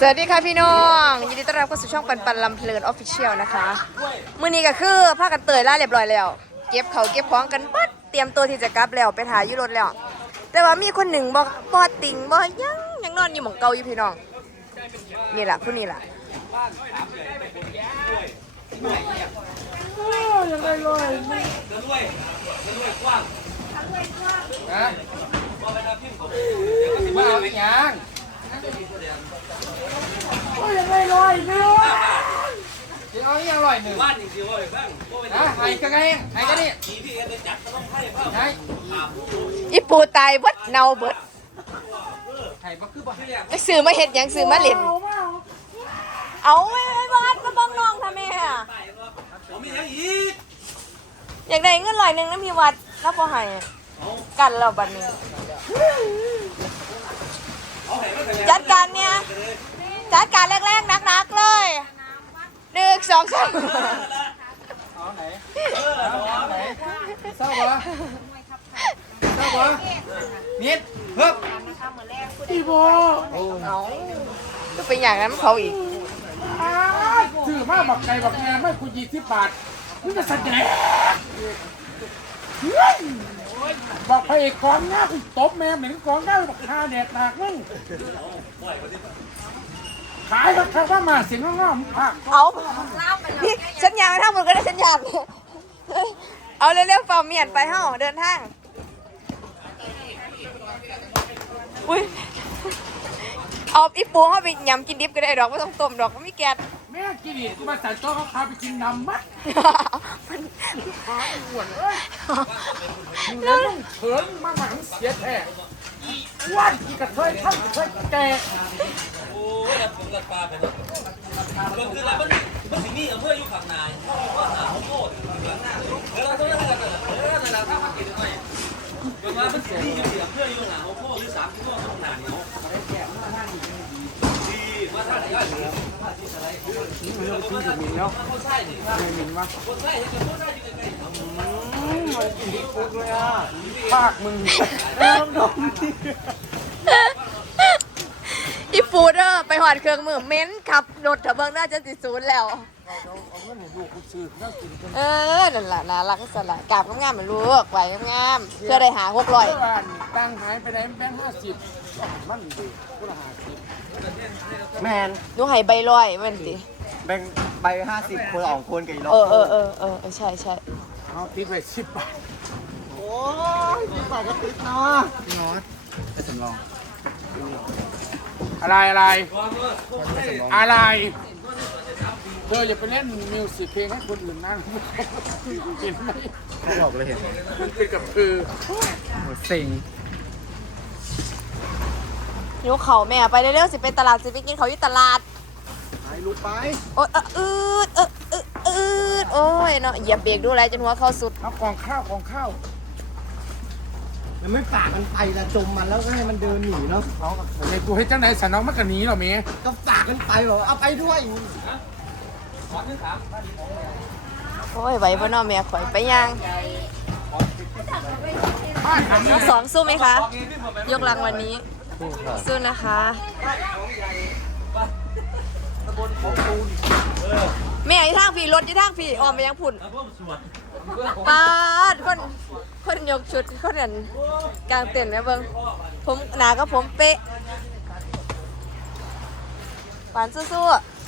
สวัสดีค่ะพี่น้อง ยินดีต้อนรับเข้าสู่ช่องปันปันลำเพลินออฟฟิเชียลนะคะมื้อนี้ก็คือพากันเตยล่าเรียบร้อยแล้ว เก็บเขาเก็บของกันปัดเตรียมตัวที่จะกลับแล้วไปถ่ายยุรถแล้ว แต่ว่ามีคนหนึ่งบอกบอติงบอยังยังนอนอยู่หมองเกาอยู่พี่น้อง นี่แหละผู้นี้แหละนะมาเอาอีกอย่าง โอ้ยไม่ลอยเนื้อเดี๋ยวเอาอย่างลอยหนึ่งบ้านจริงๆว่าไปบ้างว่าไปนะไห้กันไงไห้กันนี่ขี่ที่เอ็นจัดก็ต้องให้ภาพไห้อีปูตายเบิดเนาเบิดไห้บ่คือบ่ที่เรียกจะซื้อมาเห็ดหยังซื้อมาเล่นเอาไว้ไว้บอสมาบังน้องทำไมอะผมมีอย่างอีกอยากได้เงินลอยหนึ่งน้ำพี่วัดแล้วพอให้กันแล้วบัดนี้ เอาไหนมาแต่ จัดการเนี่ย จัดการแรกๆหนักๆเลยหนึ่งสองสามเอาไหนเอาไหนเศร้าบ่เศร้าบ่นิดเพิ่มอีโบเอาจะเป็นอย่างนั้นเขาอีกถือมาบักไก่บักงานไม่คุยยี่สิบบาทนี่จะแสดง บอกพระเอกกองหน้าคุณตบแม่เหมือนกองหน้าบักคาแดดตากมึงขายบักคาว่ามาเสียงงอมเอานี่ฉันอยากทั้งหมดก็ได้ฉันอยากเอาเร็วๆฝ่าเมียนไปเฮ้าเดินทาง อุ้ยเอาอีปูเข้าไปยำกินดิบก็ได้ดอกไม่ต้องต้มดอกไม่แก๊ส ม่กินอีกมาใส่โต๊ะเขาพาไปกินน้ำมัดมันพาอ้วนเอ้ยมึงแล้วต้องเฉินมาหนังเสียแท้อ้วันกี่กระเทยท่านกระเทยแก่โอ้ยแล้วผมรัดปลาไปเนาะก็คืออะไรมันมันสิ่งนี้อำเภออยู่ข้างในห้องว่าหนาเขาโคตรหลังหน้าแล้วเราต้องยังไงกันแล้วในราคาพักกินหน่อยเป็นว่ามันสิ่งนี้อยู่ที่อำเภออยู่หนาเขาโคตรหรือสามที่โคตรต้องหนาเหนียวดีมาท่าไหนก็เหลือ เรื่องที่จะมีแล้วคนไส้นี่ครับไม่มีวะคนไส้เห็นคนไส้อยู่ไกลๆภาคมึงแล้วดมอีปูเดอร์ไปหอดเครื่องมือเม้นขับรถเถอะเบิ่งน่าจะติดศูนย์แล้ว เอาเงินหนูดูกูซื้อแล้วกินกันเออ นั่นแหละน่ารักสละกราบงามๆมันลูกไหวงามๆเพื่อได้หาหกร้อย เมื่อวานตังค์หายไปไหนแบงค์ห้าสิบมันดีกูละห้าสิบแมน หนูให้ใบร้อยมันสิ แบ่งใบห้าสิบคนสองคนกับอีกรอบเออเออเออเออเออใช่ใช่เอาติดไปสิบบาทโอ้ยสิบบาทก็ติดเนาะพี่น้อยไปสำรอง อะไรอะไร อะไร เธออย่าไปเล่นมิวสิกเพลงให้คนอื่นนั่งเห็นไหมเขาบอกเลยเห็นมันเป็นกับคือเซ็งหนูเขาแม่ไปเร็วๆสิไปตลาดสิไปกินเขาวอยู่ตลาดไป ลูกไปโอ๊ยเอออืดเออเอออืดโอ้ยเนาะเหยียบเบรกดูแลจนหัวเข้าสุด เอากองข้าวกองข้าวมันไม่ฝากมันไปละจมมันแล้วก็ให้มันเดินหนีเนาะเอาในตัวให้จังไหนสันน้องมันก็หนีเหรอเมย์ก็ฝากมันไปบอกว่าเอาไปด้วยโอ้ยไหวบ่เนาะแม่ข่อยไปยังบ้านทำน้องสองสู้ไหมคะ ยกรางวันนี้ สู้นะคะ แม่ที่ทางพี่รถที่ทางพี่ออมไปยังพุ่นปาดคนคนยกชุดคนนั้นกลางเต็นท์นะเบิ้งผมหนาก็ผมเป๊ะปานสู้ๆ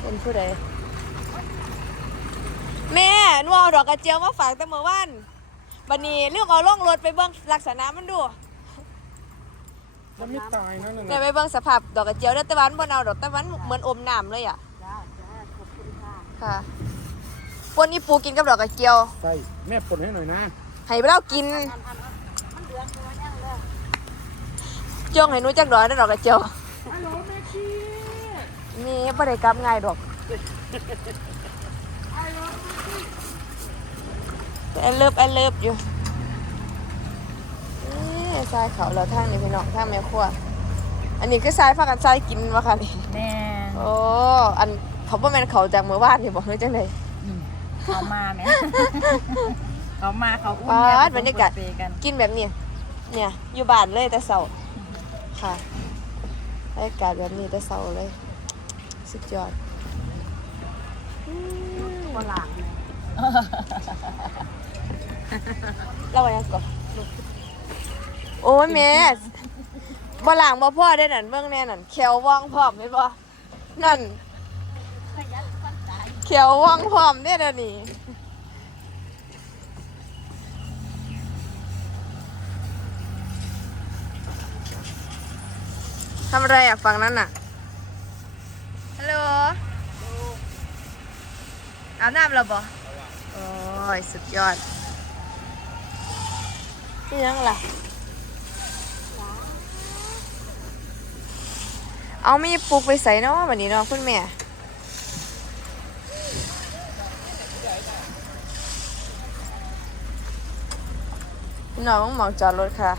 เป็นผู้ใดแม่หนูเอาดอกกระเจียวมาฝากแต่เมื่อวาน บันนี้เลือกเอาล่องรถไปเบิ้งลักษณะมันดูมันไม่ตายนะนั่นเนี่ยน่ะไปเบิ่งสภาพดอกกระเจียวเด้อแต่วามันบ่เอาดอกแต่วามันเหมือนอมน้ำเลยอะค่ะปนอีปูกินกับดอกกระเจียว ใส่แม่ปนให้หน่อยนะให้เรากินจ้องให้หนูจักดอกได้อดอกกระเจียวนี่บ่ได้กลับง่ายดอกแอนเลิฟแอนเลิฟอยู่เอ้ย ทรายเขาแล้วทางนี้พี่น้องทางแม่ครัว อันนี้คือทรายพากันทรายกินวะค่ะนี่แม่โอ้อันเขาบ่แม่นเขาจากเมื่อวานนี่บอกเฮ้ยจังไดเขามาไหมเขามาเขาอุ้มปาแม่ดบรรยากาศเปกันกินแบบนี้เนี่ยอยู่บ้านเลยแต่เสาค่ะบรรยากาศแบบนี้แต่เสาเลยสุดยอดบหลางเราไว้ยังก่อน โอ้ยแม่บหลางบ่พ่อได้นั่นเบิ่งแน่นั่นแขวว่องพร้อมเห็นบ่นั่นแขวว่องพร้อมเด้อเดี๋ยวนี้ทำอะไรอะฝั่งนั้นอะ ฮัลโหลอาบน้ำแล้วบ่โอ้ย สุดยอดนี่ยังล่ะ เอามีปลูกไปใส่เนาะวันนี้เนาะคุณแม่ น้องหมองจอดรถค่ะ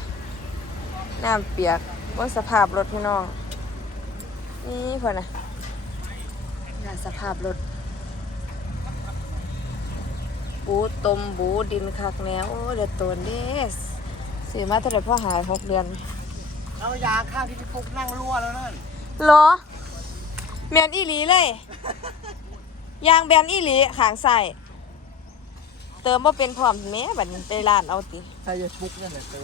น้ำเปียกว่าสภาพรถพี่น้อง นี่พอนะน่าสภาพรถ บูตมบูดินคักแนวโอ้เดือดตัวเดสสีมาแต่เด็พ่อหายหกเดือน เอายาข้างที่พี่ปุ๊กนั่งรั่วแล้วนั่น เหรอแมนอีหลีเลยยางแบนอีหลีขางใส่เติมว่าเป็นพร้อมแม่บัดนี้ไปร้านเอาติใครจะปุ๊กนั่นแหละเต็ม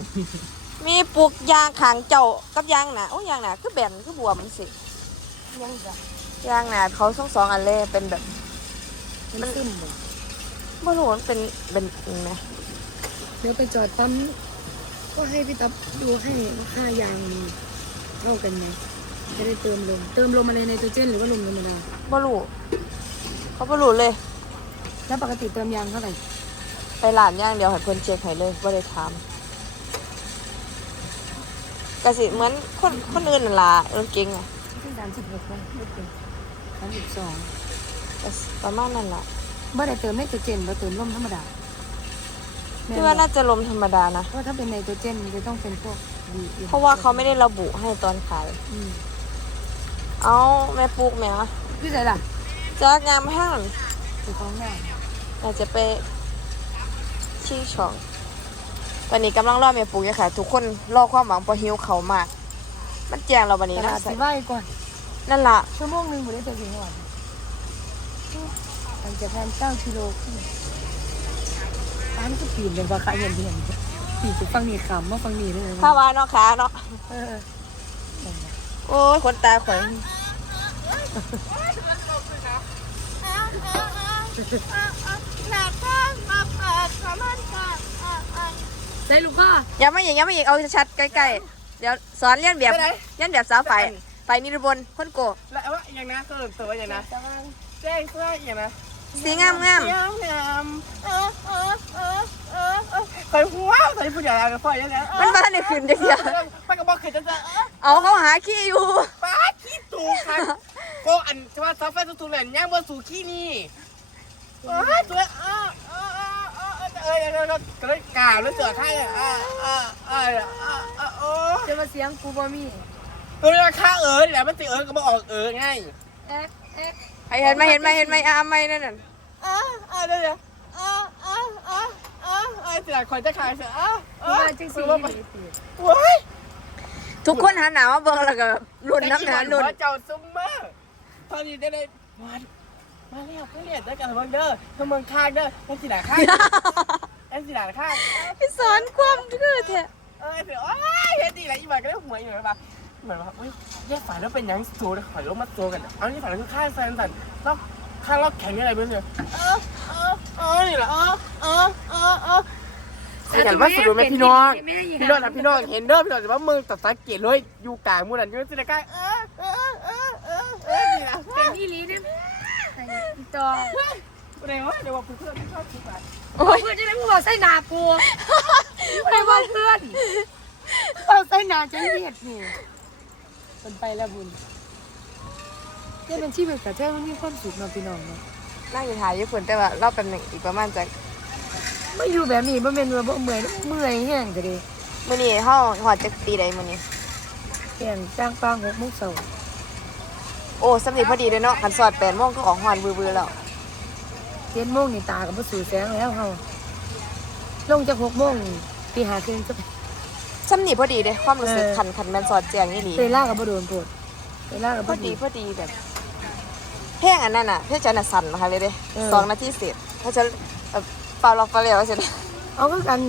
มีปลูกยางขางเจ้ากับยางหนาโอ้ยางหนาคือแบนคือบวมสิยางจ้ะยางหนาเขาสองสองอันเลยเป็นแบบมันซิ่มเลยไม่รู้มันเป็นเป็นยังไงเดี๋ยวไปจอดปั๊มก็ให้พี่ต๊อบดูให้ว่าค่ายางมันเท่ากันไหม จะได้เติมลม เติมลมอะไรไนโตรเจนหรือว่าลมธรรมดาไม่รู้เขาไม่รู้เลยแล้วปกติเติมยางเท่าไหร่ ไปร้านอย่างเดียวให้เพิ่นเช็คให้เลยไม่ได้ถามกะสิเหมือนคนคนอื่นนั่นล่ะรถเก่งอะที่สามสิบหกเลยไม่เต็มสามสิบสองก็ประมาณนั้นล่ะบ่ได้เติมไนโตรเจนเราเติมลมธรรมดาพี่ว่าน่าจะลมธรรมดานะ เพราะถ้าเป็นไนโตรเจนมันจะต้องเป็นพวกดีเพราะว่าเขาไม่ได้ระบุให้ตอนขาย อืม เอาแม่ปลูกแม่พี่ใส่ล่ะจากงามห้างถือของง่ายอาจจะไปชิงช่อง ตอนนี้กำลังรอแม่ปลูกอยู่ค่ะ ทุกคนรอความหวังเพอหิวเขาวมาก มันแจงเราวันนี้ตนะลาดสิไหว้ก่อนนั่นล่ะชั่วโมงหนึ่งบ่ได้เจอถึงก่อนมันจะแพนเก้ากิโลขึ้นร้านก็ปีนเป็นว่าขายเงินเดือนปีนไปฟังนี่ขำมาฟังนี่เลยนะถ้าวาเนาะขาเนาะเออ โอ้ยคนตาข่อยใส่ลูกพ่ออย่ามาอีกอย่ามาอีกเอาชัดๆใกล้ๆ เดี๋ยวสอนเลี้ยนแบบเลี้ยนแบบสาวไฟไฟนิรบนคนโกแล้วว่าอย่างนะก็ตัวอย่างนะแจ้งเพื่ออย่างนะสีงามงามงามงามเออเออเออเออเออคอยหัวคอยพูดอย่างไรก็พออย่างนั้นๆมันบ้านในคืนเดียวมันก็บอก คือจะจะเออเอาเขาหาขี้อยู่ ป้าขี้ตูค่ะก็อันที่ว่าซัฟเฟอร์ตูแลนย่างบนสู่ขี้นี่เออตัวเออเออเออเออเออเออก็เลยกล่าวแล้วเสือข้างอะอะอะอะอะโอ้จะมาเสียงกูบ่มีตัวนี้ข้าเอ๋ยแหละมันติเอ๋ยก็มาออกเอ๋ยไงเอ๊ะเอ๊ะไอเห็นไหมเห็นไหมเห็นไหมอาไหมนั่นน่ะอะอะเดี๋ยวเดี๋ยวอะอะอะอะอะเสือคอยจะขายเสืออะกูว่าจังสีว่าดีตีว้าย ทุกคนหันหนามาเบิ่งแล้วก็รุ่นน้ำหนารุ่น เจ้าซุ่มมากพอดีได้เลยวันมาแล้วเพื่อนเรียนด้วยกันเมืองเด้อเมืองข้างเด้อเป็นสีหนาข้างเอ็นสีหนาข้างพี่สอนความคือแท้เออเสือโอ้ยเฮ็ดดีไรอีหมาก็ได้หัวอยู่แบบเหมือนว่าอุ้ยแยกฝ่ายแล้วเป็นยังโซ่ถอยลงมาโซ่กันเอานี่ฝ่ายแล้วคือข้างแฟนสันแล้วข้างรอบแข็งอะไรเพื่อนเนี่ยเออเออเออนี่แหละเออเออเออเออ คือกันว่าสุดไหมพี่น้องพี่น้องนะพี่น้องเห็นเด้อพี่น้องแต่ว่ามึงตัดสายเกตเลยอยู่กลางมูนันอยู่ที่ไหนกันเออเออเออเออเออนี่แหละเป็นอีหลีเนี่ยต่ออะไรวะเดี๋ยวว่าเพื่อนชอบคิดว่าโอ้ยเพื่อนจะได้มึงบอกใส่หนากูไปบอกเพื่อนเอาใส่หนาจังเดียดนี่มันไปแล้วบุญเนี่ยเป็นที่แบบแต่เธอมันมีความสุขเนาะพี่น้องเนาะนั่งอยู่ถ่ายญี่ปุ่นแต่ว่าเราเป็นหนึ่งอีกประมาณจาก ไม่อยู่แบบนี้บ่แม่นว่าบ่เมื่อยเมื่อยแห้งก็ดีมื้อนี้เฮาหอดจักตีใดมื้อนี้เปลี่ยนจ้างปาง6โมงเช้าโอ้สำเร็จพอดีเลยเนาะคันสอด8โมงก็ออกหอนบือๆแล้ว7โมงนี่ตาก็บ่สู่แสงแล้วเฮาลงจาก6โมงตี5ครึ่งก็ซ้ำนี่พอดีเด้ความรู้สึกคันคันแมนสอดแจงนี่ดีเตล่ากับบ่โดนโปวดเตล่ากับพบ่อดีดี พอดีแบบเพลงอันนั้นอะเพลงจันทร์น่ะสั่นนะคะเลยเด้เออ สองนาทีเสร็จถ้าจะแบบ เปล่าล็อกเปล่าเหลวเสร็จเอาคือกัน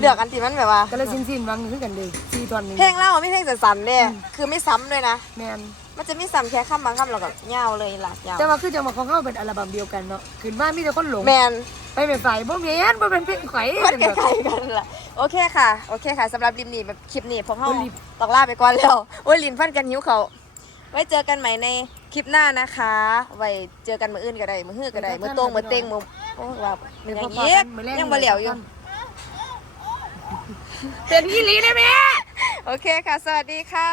เลือกอันที่มันแบบว่ากันละชิ้นสินวังคือกันเลยสี่ตอนนึงเพลงเล่าไม่เพลงสั่นๆเด้คือไม่ซ้ำด้วยนะแมนมันจะไม่ซ้ำแค่ข้ามบางข้ามเราก็ยาเลยหลากยาวแต่ว่าคือจังหวะของเขาเป็นอัลบั้มเดียวกันเนาะขึ้นบ้านมีแต่คนหลงแมนไปเป็นฝ่ายบ่แม่นบ่เป็นเพลงไข่มันใกล้ๆกันล่ะโอเคค่ะโอเคค่ะสำหรับริมนี้แบบคลิปนี้พวกเราโอ้ยลิปต้องลาไปก่อนแล้วโอ้ยลินฟันกันหิวเขา ไว้เจอกันใหม่ในคลิปหน้านะคะ ไว้เจอกันมืออื่นก็ได้มือฮื้อก็ได้มือตรงมือเต็งมือโอ้ว่ามันยังเย็บยังบ่เหลียวอยู่เป็นอีหลีได้แม่โอเคค่ะ สวัสดีค่ะ